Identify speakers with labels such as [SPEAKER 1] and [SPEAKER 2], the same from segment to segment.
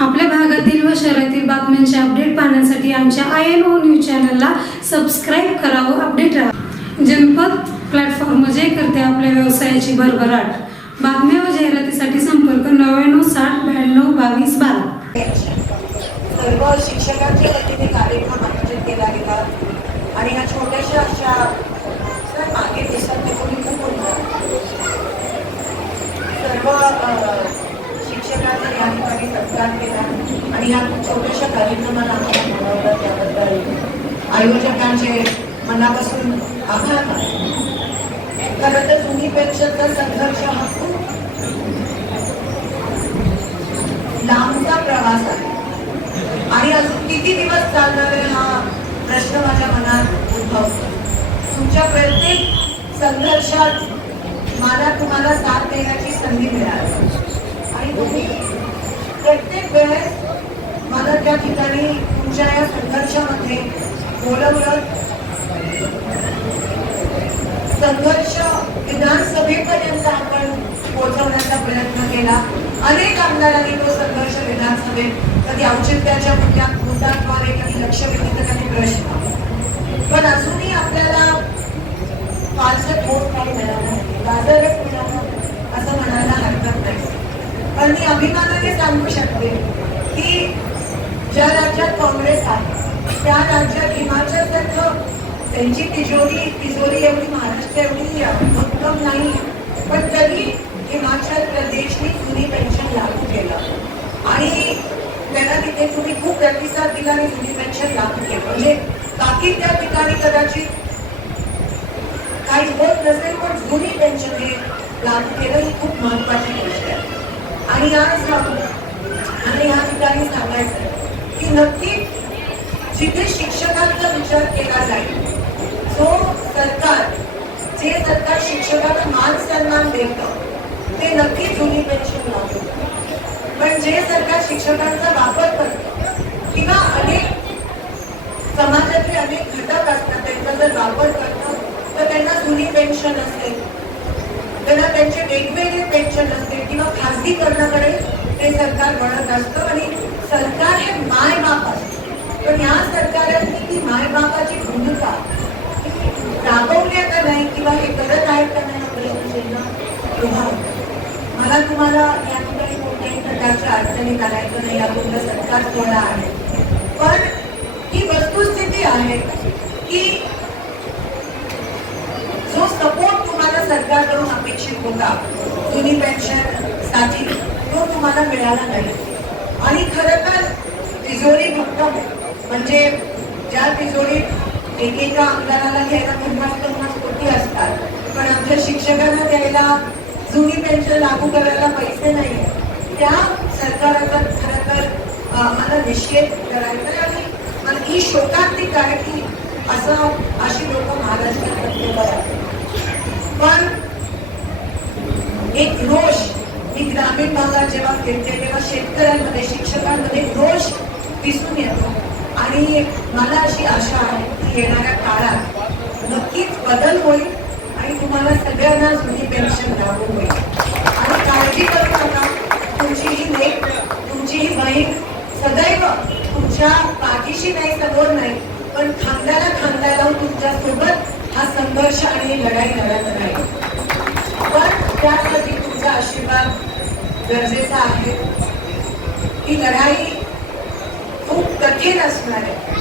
[SPEAKER 1] आपल्या भागातील व शहरातील बातम्यांचे अपडेट पाहण्यासाठी आमच्या आय एन ओ न्यूज चॅनलला सबस्क्राईब करावं अपडेट राहा. जनपद प्लॅटफॉर्म जे करते आपल्या व्यवसायाची भरभराट. बातम्या व जाहिरातीसाठी संपर्क नव्याण्णव साठ ब्याण्णव बावीस बारा.
[SPEAKER 2] सर्व शिक्षकांच्या वतीने कार्यक्रम आयोजित केला गेला. आणि ह्या छोट्याशा अशा सर मागे दिसत कोणी खूप सर्व या ठिकाणी सत्कार केला. आणि या छोट्याशा कार्यक्रमाला आम्हाला बोलावलं त्याबद्दल. आयोजकांचे मनापासून आभार. खरं तर तुम्ही पेन्शनचा संघर्ष हा खूप लांबचा प्रवास आहे. आणि अजून किती दिवस चालणार आहे हा प्रश्न माझ्या मनात उद्भवतो. तुमच्या प्रत्येक संघर्षात मला तुम्हाला साथ देण्याची संधी मिळाली. आणि तुम्ही प्रत्येक वेळेस मला त्या ठिकाणी तुमच्या या संघर्षामध्ये बोलवलं. संघर्ष विधानसभेपर्यंत आपण पोहोचवण्याचा प्रयत्न केला. अनेक आमदारांनी तो संघर्ष विधानसभेत कधी औचित्याच्या मुद्द्या मुद्द्यांद्वारे कधी लक्ष तर कधी प्रश्न पण अजूनही आपल्याला फारसं ठोस काही मिळालं नाही. बाजारात मिळालं असं म्हणायला हरकत नाही. पण मी अभिमान की ज्या राज्यात काँग्रेस आहे त्या राज्यात हिमाचल हिमाचलसारखं त्यांची तिजोरी तिजोरी एवढी महाराष्ट्र एवढी भक्कम नाही. पण तरी हिमाचल प्रदेशने जुनी पेन्शन लागू केलं? आणि त्याला तिथे तुम्ही खूप प्रतिसाद दिला आणि जुनी पेन्शन लागू केलं. म्हणजे बाकी त्या ठिकाणी कदाचित काही होत नसेल पण जुनी पेन्शन हे लागू केलं ही खूप महत्वाची गोष्ट आहे. आणि आज आणि ह्या ठिकाणी सांगायचं आहे की नक्की जिथे शिक्षकांचा विचार केला जाईल जो सरकार जे सरकार शिक्षकांना मान सन्मान देतं ते नक्की जुनी पेन्शन लागू पण जे सरकार शिक्षकांचा वापर करतं किंवा अनेक समाजातले अनेक घटक असतात त्यांचा जर वापर करतं तर त्यांना जुनी पेन्शन असेल त्यांना त्यांचे वेगवेगळे पेन्शन असतील किंवा खाजगीकरणाकडे ते सरकार वळत असतं आणि सरकार हे माय बाप असतं पण या सरकारांनी ती मायबापाची भूमिका राबवली का नाही किंवा हे करत आहेत का नाही हा प्रश्नचिन्ह मला तुम्हाला या ठिकाणी कोणत्याही प्रकारच्या अडचणी करायचं नाही यातून सरकार कोणा आहे. पण ही वस्तुस्थिती आहे की जो सपोर्ट तुम्हाला सरकारकडून अपेक्षित होता जुनी पेन्शन मला तुम्हाला मिळाला नाही. आणि खरं तर तिजोरी भक्कम म्हणजे ज्या तिजोरीत एकेका आमदाराला घ्यायला पन्नास पन्नास कोटी असतात पण आमच्या शिक्षकांना द्यायला जुनी पेन्शन लागू करायला पैसे नाही त्या सरकाराचा खरं तर आम्हाला मला निषेध करायचा आणि मला ही शोकांतिक आहे की असं अशी लोक महाराष्ट्रात आहेत. पण एक रोष मी ग्रामीण भागात जेव्हा फिरते तेव्हा शेतकऱ्यांमध्ये शिक्षकांमध्ये रोष दिसून येतो. आणि मला अशी आशा आहे की येणाऱ्या काळात नक्कीच बदल होईल आणि तुम्हाला सगळ्यांना जुनी पेन्शन लागू होईल. आणि काळजी करू नका. तुमची ही लेख तुमची ही बहीण सदैव तुमच्या पाठीशी नाही समोर नाही. पण खांद्याला खांदा लावून तुमच्यासोबत हा संघर्ष आणि लढाई लढत राहील. पण त्यासाठी त्यांचा आशीर्वाद गरजेचा आहे. ही लढाई खूप कठीण असणार आहे.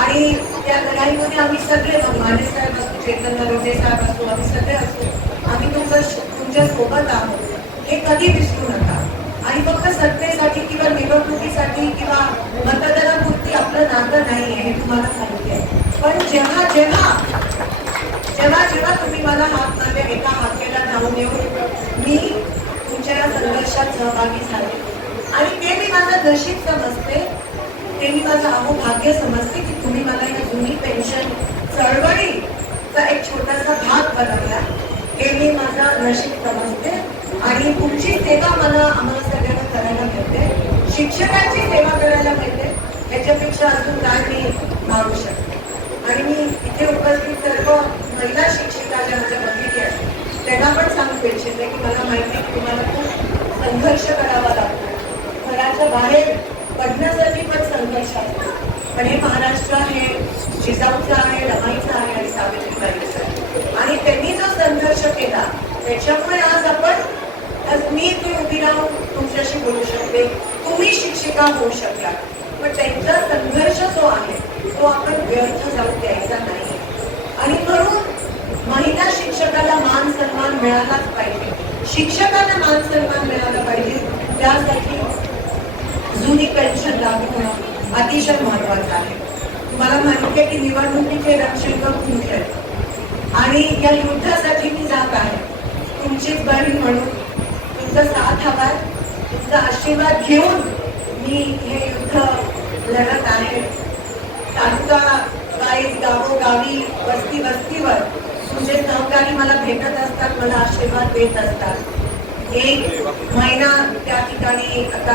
[SPEAKER 2] आणि त्या लढाईमध्ये आम्ही सगळे भगवाने साहेब असू चेतन नरोटे साहेब असू आम्ही सगळे असू आम्ही तुमचं तुमच्यासोबत आहोत. हे कधी विसरू नका. आणि फक्त सत्तेसाठी किंवा निवडणुकीसाठी किंवा मतदानापुरती आपलं नातं नाही आहे हे तुम्हाला सांगते पण जेव्हा जेव्हा जेव्हा जेव्हा तुम्ही मला हात माझ्या एका हाकेला जाऊन येऊन संघर्षात सहभागी झाले. आणि ते मी माझं नशीब समजते. ते मी माझं अहो भाग्य समजते की तुम्ही मला ही जुनी पेन्शन चळवळीचा एक छोटासा भाग बनवला. हे मी माझं नशीब समजते. आणि तुमची सेवा मला आम्हाला सगळ्यांना करायला मिळते. शिक्षकांची सेवा करायला मिळते. याच्यापेक्षा अजून काय मी मागू शकते? आणि मी इथे उपस्थित सर्व महिला शिक्षिका ज्या माझ्या बघितल्या आहेत त्यांना पण सांगू इच्छिते की मला माहिती आहे तुम्हाला संघर्ष करावा लागतो. घराच्या बाहेर पडण्यासाठी पण संघर्ष आहे पण हे महाराष्ट्र हे जिजाऊचं आहे रमाईचं आहे आणि सावित्रीबाईचं आहे. आणि त्यांनी जो संघर्ष केला त्याच्यामुळे आज आपण मी इथे उभी राहून तुमच्याशी बोलू शकते. तुम्ही शिक्षिका होऊ शकता. पण त्यांचा संघर्ष जो आहे तो आपण व्यर्थ जाऊ द्यायचा नाही. आणि म्हणून महिला शिक्षकाला मान सन्मान मिळालाच पाहिजे. शिक्षकांना मान सन्मान मिळाला पाहिजे. त्यासाठी जुनी पेन्शन लागू होणं अतिशय महत्वाचं आहे. तुम्हाला माहिती आहे की निवडणुकीचे रक्षक खूप आहेत. आणि या युद्धासाठी मी जात आहे. तुमचीच बहीण म्हणून तुमचा साथ हवा तुमचा आशीर्वाद घेऊन मी हे युद्ध लढत आहे. तालुका वाईज गावोगावी वस्ती वस्तीवर ठिकाणी सहकारी मला भेटत असतात मला आशीर्वाद देत असतात. एक महिना त्या ठिकाणी आता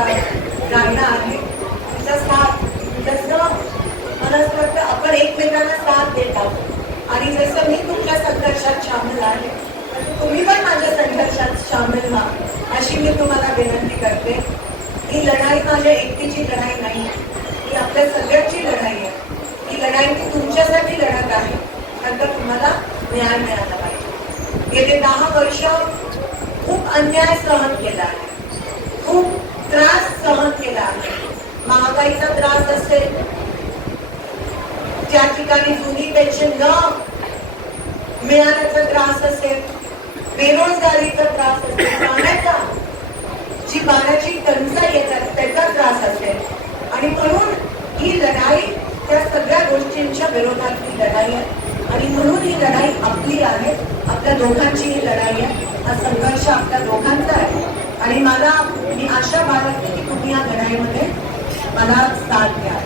[SPEAKER 2] राहिला आहे. तुमचा साथ जसं मला असं वाटतं आपण एकमेकांना साथ देत आहोत. आणि जसं मी तुमच्या संघर्षात सामील आहे तुम्ही पण माझ्या संघर्षात सामील व्हा अशी मी तुम्हाला विनंती करते ही लढाई माझ्या एकटीची लढाई नाही ही आपल्या सगळ्यांची लढाई आहे ही लढाई मी तुमच्यासाठी लढत आहे नंतर तुम्हाला न्याय मिळाला पाहिजे गेले दहा वर्ष खूप अन्याय सहन केला आहे खूप त्रास सहन केला आहे महागाईचा त्रास असेल ज्या ठिकाणी जुनी पेन्शन न मिळाल्याचा त्रास असेल बेरोजगारीचा त्रास असेल पाण्याचा जी पाण्याची टंचाई येतात त्याचा त्रास असेल. आणि म्हणून ही लढाई त्या सगळ्या गोष्टींच्या विरोधात ही लढाई आहे. आणि म्हणून ही लढाई आपली आहे आपल्या दोघांची ही लढाई आहे. हा संघर्ष आपल्या दोघांचा आहे. आणि मला मी आशा बाळगते की तुम्ही या लढाईमध्ये मला साथ द्या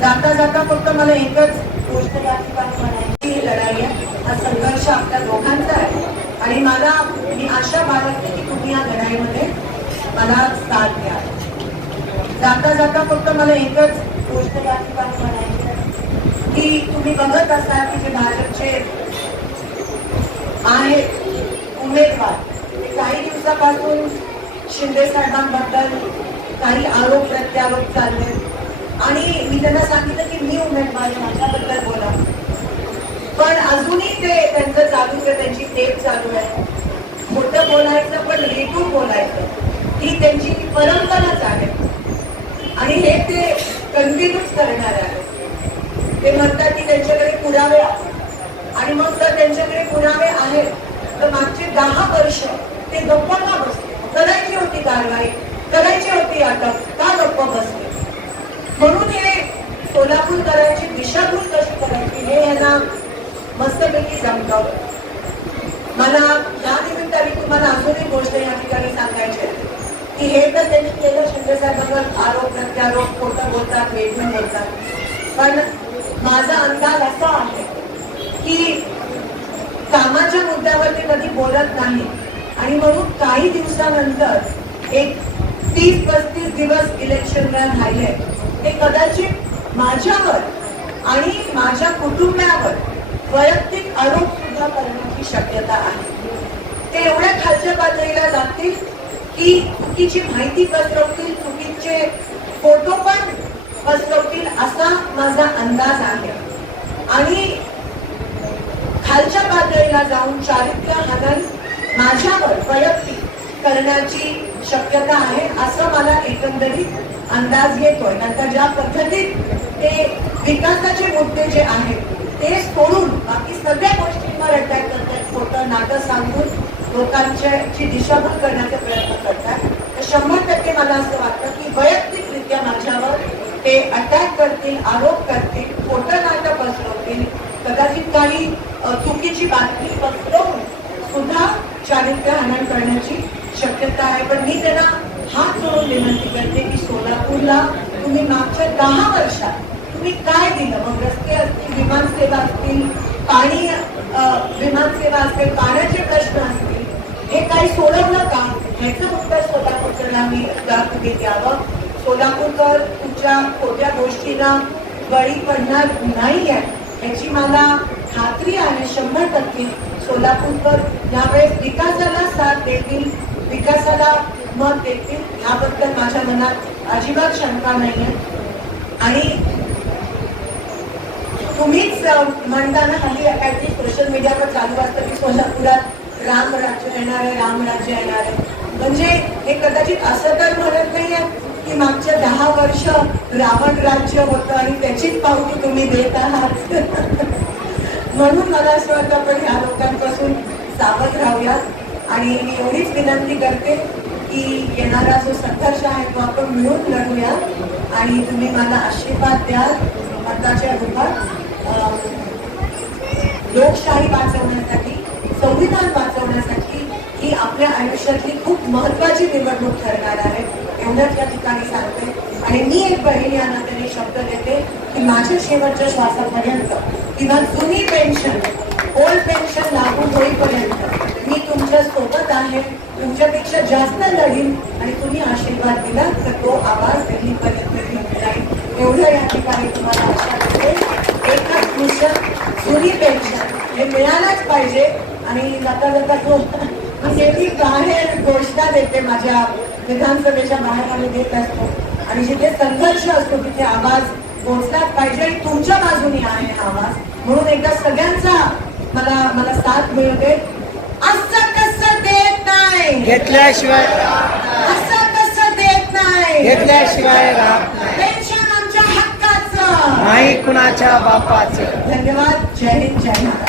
[SPEAKER 2] जाता जाता फक्त मला एकच गोष्ट या ठिकाणी म्हणायची ही लढाई आहे. हा संघर्ष आपल्या दोघांचा आहे. आणि मला मी आशा बाळगते की तुम्ही या लढाईमध्ये मला साथ द्या जाता जाता फक्त मला एकच गोष्ट या ठिकाणी म्हणायची आहे. की तुम्ही बघत असाल की जे भाजपचे आहेत उमेदवार काही दिवसापासून शिंदे साहेबांबद्दल काही आरोप प्रत्यारोप चालले आणि मी त्यांना सांगितलं की मी उमेदवार माझ्याबद्दल बोला. पण अजूनही ते त्यांचं चालू आहे त्यांची टेप चालू आहे. मोठं बोलायचं पण रेटून बोलायचं. ही त्यांची परंपराच आहे. आणि हे ते कंटिन्यूच करणार आहे. ते म्हणतात की त्यांच्याकडे पुरावे आहेत. आणि मग जर त्यांच्याकडे पुरावे आहेत तर मागचे दहा वर्ष ते गप्पांना का बसले. करायची होती कारवाई करायची होती अटक म्हणून हे सोलापूरकरांची दिशाभूल कशी करायची हे यांना मस्तपैकी जमतं मला या निमित्ताने तुम्हाला अजून एक गोष्ट या ठिकाणी सांगायची आहे. की हे तर त्यांनी केलं शिंदेसाहेबांवर आरोप प्रत्यारोप खोटं बोलतात वेगळं बोलतात. पण माझा अंदाज असा आहे की कामाच्या मुद्द्यावर ते कधी बोलत नाही. आणि म्हणून काही दिवसानंतर एक तीस पस्तीस दिवस इलेक्शनला राहिले हे कदाचित माझ्यावर आणि माझ्या कुटुंबावर वैयक्तिक आरोप सुद्धा करण्याची शक्यता आहे. ते एवढ्या खालच्या पातळीला जातील की चुकीची माहिती पसरवतील चुकीचे फोटो पण पसरवतील असा माझा अंदाज आहे. आणि खालच्या पातळीला जाऊन चारित्र्य हनन माझ्यावर वैयक्तिक करण्याची शक्यता आहे असं मला एकंदरीत अंदाज घेतोय. नंतर ज्या पद्धतीत ते विकासाचे मुद्दे जे आहेत ते सोडून बाकी सगळ्या गोष्टींवर अटॅक करतात. खोटं नाटक सांगून लोकांची दिशाभूल करण्याचा प्रयत्न करतात. तर शंभर टक्के मला असं वाटतं की वैयक्तिकरित्या माझ्यावर ते अटॅक करतील आरोप करतील खोटं नाटक पसरवतील. कदाचित काही चुकीची बातमी पसरवून सुद्धा चारित्र्य हनन करण्याची शक्यता आहे. पण मी त्यांना हात जोडून विनंती करते की सोलापूरला तुम्ही मागच्या दहा वर्षात तुम्ही काय दिलं? मग रस्ते असतील विमानसेवा असतील पाणी विमानसेवा असेल पाण्याचे प्रश्न असतील हे काही सोडवलं का? ह्याचं उत्तर सोलापूरच्या मी तुम्ही द्यावं सोलापूरकर तुमच्या खोट्या गोष्टीला बळी पडणार नाही आहे याची मला खात्री आहे शंभर टक्के. सोलापूरकर यावेळेस विकासाला साथ देतील विकासाला मत देतील याबद्दल माझ्या मनात अजिबात शंका नाहीये. आणि तुम्हीच म्हणताना हल्ली अकॅडमी सोशल मीडियावर चालू असतं की सोलापुरात राम राज्य येणार आहे राम राज्य येणार आहे. म्हणजे हे कदाचित असं तर म्हणत नाहीये की मागच्या दहा वर्ष रावण राज्य होतं आणि त्याचीच पावती तुम्ही देत आहात. म्हणून मला असं वाटतं आपण ह्या लोकांपासून सावध राहूया आणि मी एवढीच विनंती करते की येणारा जो संघर्ष आहे तो आपण मिळून लढूया. आणि तुम्ही मला आशीर्वाद द्या. मताच्या रूपात लोकशाही वाचवण्यासाठी संविधान वाचवण्यासाठी ही आपल्या आयुष्यातली खूप महत्वाची निवडणूक ठरणार आहे. एवढंच या ठिकाणी सांगते. आणि मी एक बहीण या नात्याने शब्द देते की माझ्या शेवटच्या श्वासापर्यंत किंवा जुनी पेन्शन ओल्ड पेन्शन लागू होईपर्यंत मी तुमच्यासोबत आहे तुमच्यापेक्षा जास्त लढीन आणि तुम्ही आशीर्वाद दिला तर तो आवाज दिल्लीपर्यंत घेऊन जाईल एवढं या ठिकाणी तुम्हाला आशा देते एकच मिशन जुनी पेन्शन हे मिळायलाच पाहिजे आणि जाता जाता तो मी नेहमी बाहेर घोषणा माझ्या विधानसभेच्या बाहेर आम्ही देत असतो. आणि जिथे संघर्ष असतो तिथे आवाज पोहोचलाच पाहिजे आणि तुमच्या बाजूने आहे हा आवाज. म्हणून एकदा सगळ्यांचा मला मला साथ मिळते. असं कसं देत नाही?
[SPEAKER 3] घेतल्याशिवाय
[SPEAKER 2] असं कसं देत नाही?
[SPEAKER 3] घेतल्याशिवाय राहत नाही.
[SPEAKER 2] पेन्शन आमच्या हक्काचं.
[SPEAKER 3] नाही कुणाच्या बापाचं.
[SPEAKER 2] धन्यवाद. जय हिंद जय महाराष्ट्र